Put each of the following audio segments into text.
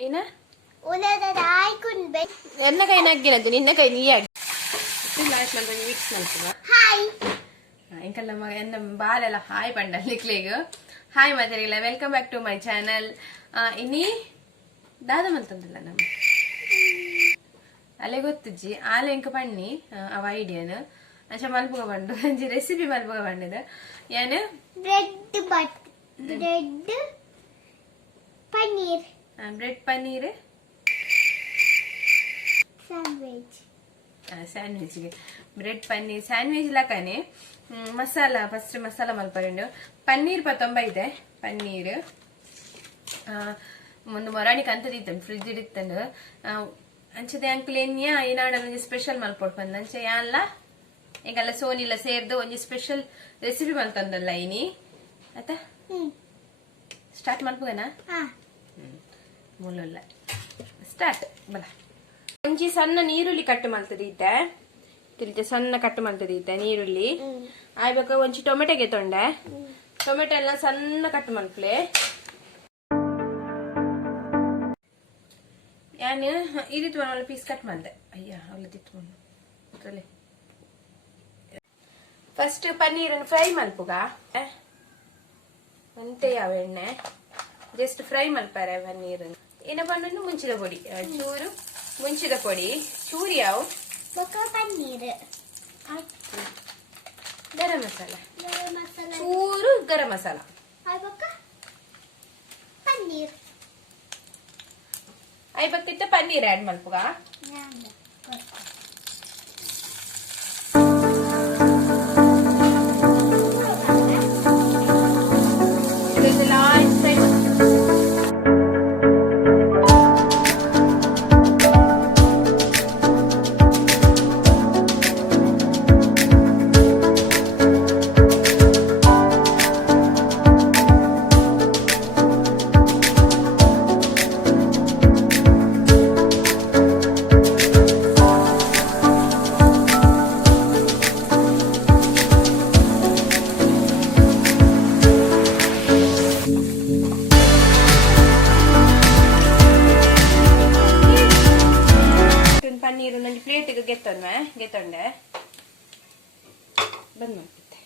ಏನ ನನ್ನ ಕೈ ನಗ್ಗಿನದ್ದು ನಿನ್ನ ಕೈ ನೀ ಆಗಿ ಮಿಕ್ಸ್ ಮಾಡ್ತೀವ ಹಾಯ್ ಇಂಕಲ್ಲ ಎನ್ನ ಬಾಲೆಲ್ಲ ಹಾಯ್ ಪಂಡ ನಿಕ್ಲಿಗ ಹಾಯ್ ಮಾತಾಡಿಲ್ಲ welcome back to my channel ಇನ್ನಿ ದಾದ ಮಂತಂದಿಲ್ಲ ನಮ್ಮ ಅಲ್ಲೇ ಗೊತ್ತಜ್ಜಿ ಆಲೆ ಇಂಕ ಪಣ್ಣಿ ಅವ ಐಡಿಯಾನು ಅಂಚ ಮಲ್ಪುಗ ಬಂಡು ಅಂಚಿ ರೆಸಿಪಿ ಮಲ್ಪುಗ ಬಂಡಿದ ಏನು ಬ್ರೆಡ್ ಪನ್ನೀರ್ ಸ್ಯಾಂಡ್ವಿಚ್ಗೆ ಬ್ರೆಡ್ ಪನ್ನೀರ್ ಸ್ಯಾಂಡ್ವಿಚ್ ಲಕನೆ ಮಸಾಲ ಫಸ್ಟ್ ಮಸಾಲ ಮಲ್ಪಂಡು ಪನ್ನೀರ್ 19 ಪನ್ನೀರ್ ಒಂದು ಮೊರಾಣಿಗೆ ಅಂತದಿತ್ತು ಫ್ರಿಜ್ ಇಡಿತ್ತಂಡು ಅಂಚದೆ ಅಂಕಲ್ ಏನ್ಯಾ ಏನಾಡ ಒಂಜಿ ಸ್ಪೆಷಲ್ ಮಲ್ಪೊಡ್ ಬಂದ ಅಂಚೆ ಯಾನ್ಲ ಈಗೆಲ್ಲ ಸೋನಿಲ್ಲ ಸೇರ್ದು ಒಂಜಿ ಸ್ಪೆಷಲ್ ರೆಸಿಪಿ ಮಲ್ತಂದಲ್ಲ ಇನಿ ಆಯ್ತಾ ಸ್ಟಾರ್ಟ್ ಮಲ್ಪುಗನಾ ಮೂಲಲ್ಲ ಸ್ಟಾರ್ಟ್ ಬಲ ಒಂಜಿ ಸಣ್ಣ ನೀರುಳ್ಳಿ ಕಟ್ ಮಾಡ್ತದೀತೆ ತಿಳ್ತೆ ಸಣ್ಣ ಕಟ್ ಮಾಡ್ತದೀತೆ ನೀರುಳ್ಳಿ ಆಯ್ಬೇಕು ಒಂಜಿ ಟೊಮೆಟೊಗೆ ತೊಂಡೆ ಟೊಮೆಟೊ ಎಲ್ಲ ಸಣ್ಣ ಕಟ್ ಮಲ್ಪಲೆ ಯಾನು ಇದಿತ್ತು ಅವಳ ಪೀಸ್ ಕಟ್ ಮಾಡ್ದೆ ಅಯ್ಯ ಅವಳದಿತ್ತು ಅದ್ರಲ್ಲಿ ಫಸ್ಟ್ ಪನ್ನೀರನ್ನು ಫ್ರೈ ಮಲ್ಪುಗ ಅಂತೆ ಯಾವ ಎಣ್ಣೆ ಜಸ್ಟ್ ಫ್ರೈ ಮಲ್ಪಾರೆ ಪನ್ನೀರನ್ನು ಏನ ಪಣ್ಣು ಮುಂಚಿದ ಪೊಡಿ ಚೂರು ಮುಂಚಿದ ಪೊಡಿ ಚೂರು ಯಾವ ಪನ್ನೀರ್ ಗರಂ ಮಸಾಲ ಚೂರು ಗರಂ ಮಸಾಲ ಪನ್ನೀರ್ ಐಬಕ್ಕಿತ್ತ ಪನ್ನೀರ್ ಆಡ್ ಮಲ್ಪುಗ ಪನ್ನೀರು ನಂಗೆ ಪ್ಲೇಟಿಗೆ ಗೆತ್ತೊಂಡೆ ಬಂದ್ ಮಾಡ್ತಿದ್ದೆ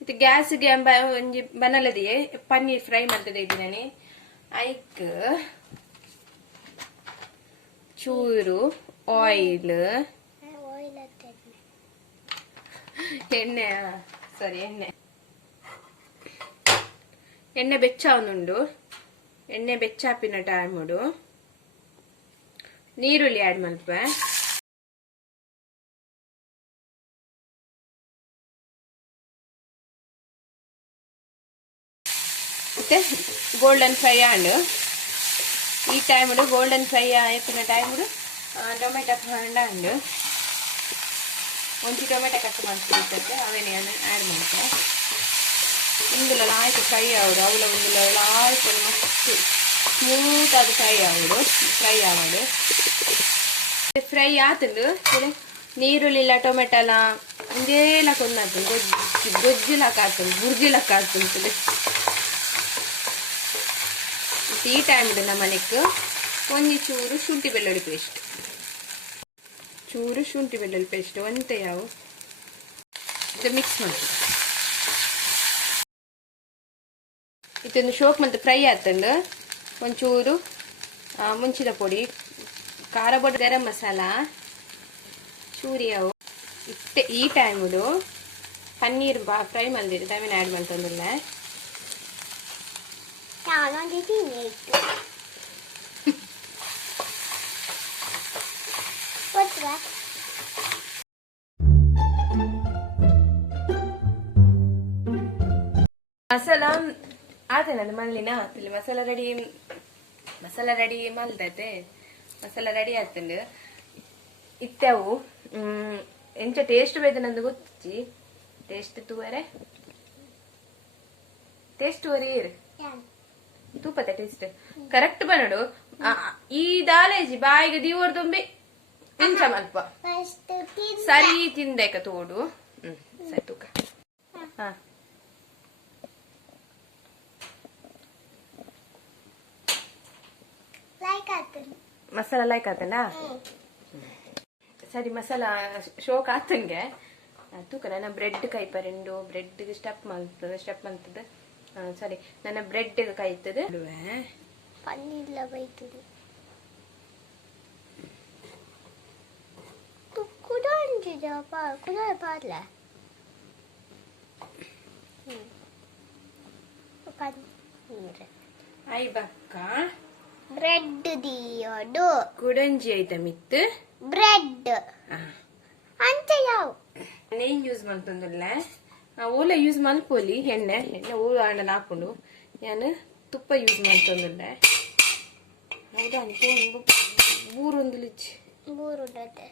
ಇದು ಗ್ಯಾಸ್ಗೆ ಒಂಜಿ ಬನಲದಿಯೇ ಪನ್ನೀರ್ ಫ್ರೈ ಮಾಡ್ತದೆ ಇದ್ದೀನಿ ಐಕ್ ಚೂರು ಆಯಿಲ್ ಎಣ್ಣೆ ಸಾರಿ ಎಣ್ಣೆ ಬೆಚ್ಚಾವನುಂಡು ಎಣ್ಣೆ ಬೆಚ್ಚಾಪಿನ ಟೈಮುಡು ನೀರುಳ್ಳಿ ಆಡ್ ಮಲ್ಪ ಮತ್ತೆ ಗೋಲ್ಡನ್ ಫ್ರೈ ಆಂಡ್ ಈ ಟೈಮ್ ಗೋಲ್ಡನ್ ಫ್ರೈ ಆಯ್ತಿನ ಟೈಮ್ ಟೊಮೆಟೊ ಹಂಡ ಒಂಚಿ ಟೊಮೆಟೊ ಕಟ್ ಮಾಡ್ತಿರ್ತದೆ ಅವೇನೇ ಆ್ಯಡ್ ಮಾಡ್ತೆ ಇಂದುಲ ಆಯ್ತು ಫ್ರೈ ಆವಡು ಅವಳ ಒಂದು ಆಯ್ತು ಮಸ್ತ್ ಸ್ಮೂತ್ ಆದ ಫ್ರೈ ಆವಡು ಫ್ರೈ ಆತಂಡು ನೀರುಳ್ಳಿ ಟೊಮೆಟೊ ಎಲ್ಲ ಒಂದೇಲ ಕೊಂದು ಗೊಜ್ಜು ಲಾಕ ಆಗ್ತದೆ ಬುರ್ಜಿ ಲೆಕ್ಕ ಆಗ್ತದೆ ಈ ಟೈಮ್ ನಮ್ಮ ಮನೆಗೆ ಒಂಜಿ ಚೂರು ಶುಂಠಿ ಬೆಳ್ಳುಳ್ಳಿ ಪೇಸ್ಟ್ ಒಂತೆ ಯಾವ ಇದು ಮಿಕ್ಸ್ ಮಾಡ್ತೀವಿ ಇದೊಂದು ಶೋಕ್ ಮತ್ತು ಫ್ರೈ ಆತಂಡು ಒಂಚೂರು ಮುಂಚಿದ ಪೊಡಿ ಖಾರ ಪೊಡಿ ಗರಂ ಮಸಾಲ ಚೂರಿಯವು ಇತ್ತೆ ಈ ಟೈಮುಡು ಪನ್ನೀರ್ ಫ್ರೈ ಮಾಡಿದ್ರೆ ತವೇನ ಆ್ಯಡ್ ಮಾಡ್ತಂದಿಲ್ಲ ಮಸಾಲ ಆತೇನದು ಮಲ್ಲಿನ ಇಲ್ಲಿ ಮಸಾಲ ರೆಡಿ ಮಲ್ದೈತೆ ಮಸಾಲ ರೆಡಿ ಆತಂಡು ಇತ್ತವು ಎಂಚ ಟೇಸ್ಟ್ ಬೇಕು ನಂದು ಗೊತ್ತಿ ಟೇಸ್ಟ್ ತೂವರೆ ಇರು ತೂಪತ್ತ ಟೇಸ್ಟ್ ಕರೆಕ್ಟ್ ಬನ್ನಡು ಈ ದಾಲೇಜಿ ಬಾಯಿಗೆ ದೀವರ್ ತುಂಬಿ ತಿಂಚ ಮಲ್ಪ ಸರಿ ತಿಂದೇಕ ತೋಡು ಸರಿ ತೂಕ ಹಾ ಮಸಾಲ ಲೈಕ್ ಆತನಾ ಸರಿ ಮಸಾಲ ಶೋಕ್ ಆತಂಗೆ ತೂಕ ನನ್ನ ಬ್ರೆಡ್ ಕೈಪರೆಂಡು ಬ್ರೆಡ್ ಸ್ಟೆಪ್ ಮಾಡ್ತದೆ ಸರಿ ನನ್ನ ಬ್ರೆಡ್ ಕೈತದೆ ಪನ್ನೀರ್ಲ ಬೈತದೆ ಕುಡ ಅಂಜಿದ ಕುಡ ಪಾರ್ಲ ಪನ್ನೀರ್ ಐ ಬಕ್ಕ ಬ್ರೆಡ್ ದಿಯೋಡು ಕುಡಂಜಿ ಐತ ಮಿತ್ತು ಬ್ರೆಡ್ ಅಂತ ಯಾವ ನೇನ್ ಯೂಸ್ ಮಾಡ್ತಂದಿಲ್ಲ ಓಲ ಯೂಸ್ ಮಲ್ಪೋಲಿ ಎಣ್ಣೆ ಓಲ ಹಣ್ಣನ ಹಾಕೊಂಡು ನಾನು ತುಪ್ಪ ಯೂಸ್ ಮಾಡ್ತಂದಿಲ್ಲ ಹೌದಾ ಅಂತ ಬೂರೊಂದು ಲಿಚ್ಚಿ ಬೂರುಂಡತೆ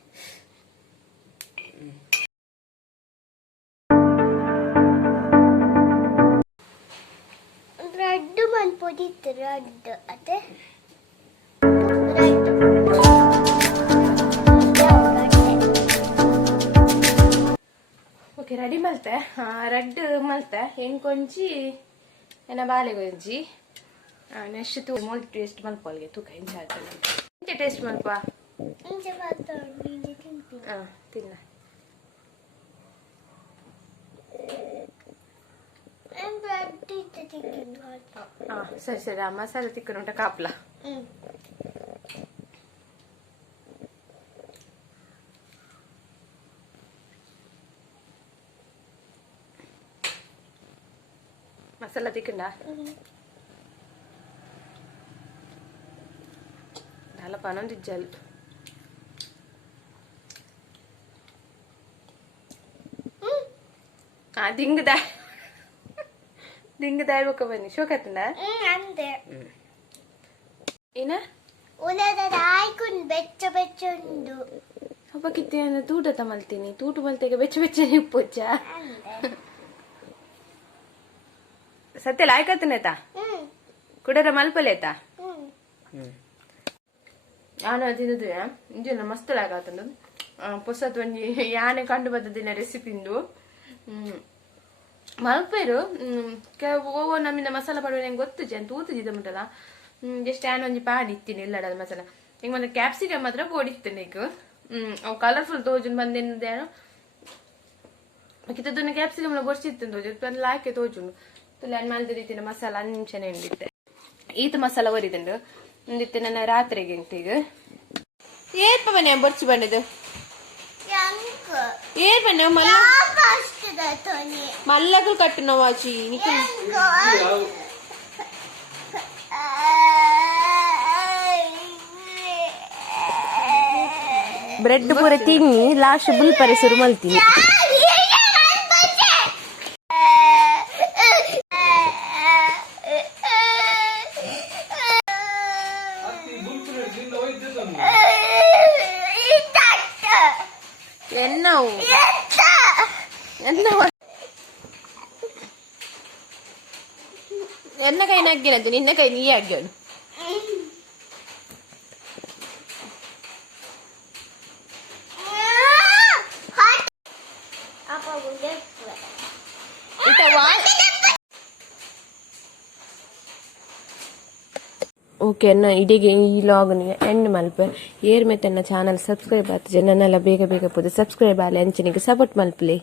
ಬ್ರೆಡ್ ಮಲ್ಪೊದಿತ್ತು ಬ್ರೆಡ್ ಅತ್ತೆ ಓಕೆ ರೆಡಿ ಮಲ್ತೆ ರೆಡ್ ಮಲ್ತೆ ಹೆಂಗೊಂಜಿ ಎನ್ನ ಬಾಲೆ ಗೊಂಜಿ ನೆಕ್ಸ್ಟ್ ತೂ ಮೋಲ್ ಟೇಸ್ಟ್ ಮಲ್ಪಲ್ಗೆ ತೂಕ ಇಂಚ ಆಗ್ತದೆ ಇಂಚ ಟೇಸ್ಟ್ ಮಲ್ಪ ತಿನ್ನ ಸರಿ ಸರಿ ಆ ಮಸಾಲೆ ತಿಕ್ಕನ ಉಂಟ ಕಾಪ್ಲ ಮಸಾಲ ತಿಕ್ಕಂಡ ದಾಲ ಪನೊಂದು ಜಲ್ ದಿಂಗದ ಇರ್ಬೇಕ ಬನ್ನಿ ಶೋಕತ್ತಂಡ ಅಂದೆ ಏನ ಉಲದ ಆಯ್ಕೊಂಡು ಬೆಚ್ಚ ಬೆಚ್ಚ ಉಂಡು ಹಬ್ಬ ಕಿತ್ತೆ ತೂಟ ಮಲ್ತೀನಿ ತೂಟು ಮಲ್ತೆಗೆ ಬೆಚ್ಚ ಬೆಚ್ಚ ನಿಪ್ಪುಚ್ಚ ಸತ್ಯ ಲಾಯ್ಕತ್ತನೇತ ಕುಡರ ಮಲ್ಪಲೇತ ನಾನು ತಿಂದು ಇಂಜಿನ ಮಸ್ತ್ ಲಾಯ್ಕತ್ತಂದು ಪೊಸತ್ ಒಂಜಿ ಯಾನೆ ಕಂಡು ಬಂದದಿನ ರೆಸಿಪಿಂದು ಮಲ್ಪೇರು ಓವೋ ನಮ್ಮಿಂದ ಮಸಾಲ ಪಡುವ ನಂಗೆ ಗೊತ್ತುಜಿ ಅಂತ ತೂತುಜಿದ ಮುಟ್ಟಲ್ಲ ಜಸ್ಟ್ ಯಾನ್ ಒಂಜಿ ಪಾಡಿ ಇತ್ತೀನಿ ಇಲ್ಲಡದ ಮಸಾಲ ಹಿಂಗೆ ಮತ್ತೆ ಕ್ಯಾಪ್ಸಿಕಮ್ ಮಾತ್ರ ಪೋಡಿತ್ತೇನೆ ಈಗ ಅವು ಕಲರ್ಫುಲ್ ತೋಜುನ್ ಬಂದೇನೋ ಕಿತ್ತದನ್ನ ಕ್ಯಾಪ್ಸಿಕಮ್ನ ಬೊರ್ಸಿತ್ತು ತೋಜು ಒಂದು ಲಾಯ್ಕೆ ತೋಜುಂಡು ತುಲ್ಯಾನ್ ಮಲ್ದ ರೀತಿಯ ಮಸಾಲ ಅಂಚನೆ ಉಂಡಿತ್ತೆ ಈತ ಮಸಾಲ ಒರಿದಂಡು ಉಂದಿತ್ತೆ ನನ್ನ ರಾತ್ರಿಗೆ ಈಗ ಏತ್ ಬನ್ನಿ ಬೊರ್ಚಿ ಬಂದಿದ್ದು ಏನ್ ಬನ್ನಿ ಮಲ್ಲಗಳು ಕಟ್ಟು ನೋವಾಚಿ ಬ್ರೆಡ್ ಪೂರ ತಿನ್ನಿ ಲಾಸ್ಟ್ ಬುಲ್ ಪರೆ ಶುರು ಮಲ್ತೀನಿ ಎನ್ನ ಕೈ ನಗ್ಗಿನದ್ದು ನಿನ್ನ ಕೈ ನೀ ಆಗ್ಯೋನು ಓಕೆ ಅನ್ನ ಇಡೀಗೆ ಈ ಲಾಗ್ನಿಗೆ ಎಂಡ್ ಮಲ್ಪೆ ಏರ್ ಮೆತ್ತನ್ನ ಚಾನಲ್ ಸಬ್ಸ್ಕ್ರೈಬ್ ಆಗ್ತದೆ ನನ್ನೆಲ್ಲ ಬೇಗ ಬೇಗ ಪೋದು ಸಬ್ಸ್ಕ್ರೈಬ್ ಆಗಲಿ ಅಂಚನಿಗೆ ಸಪೋರ್ಟ್ ಮಲ್ಪಲಿ.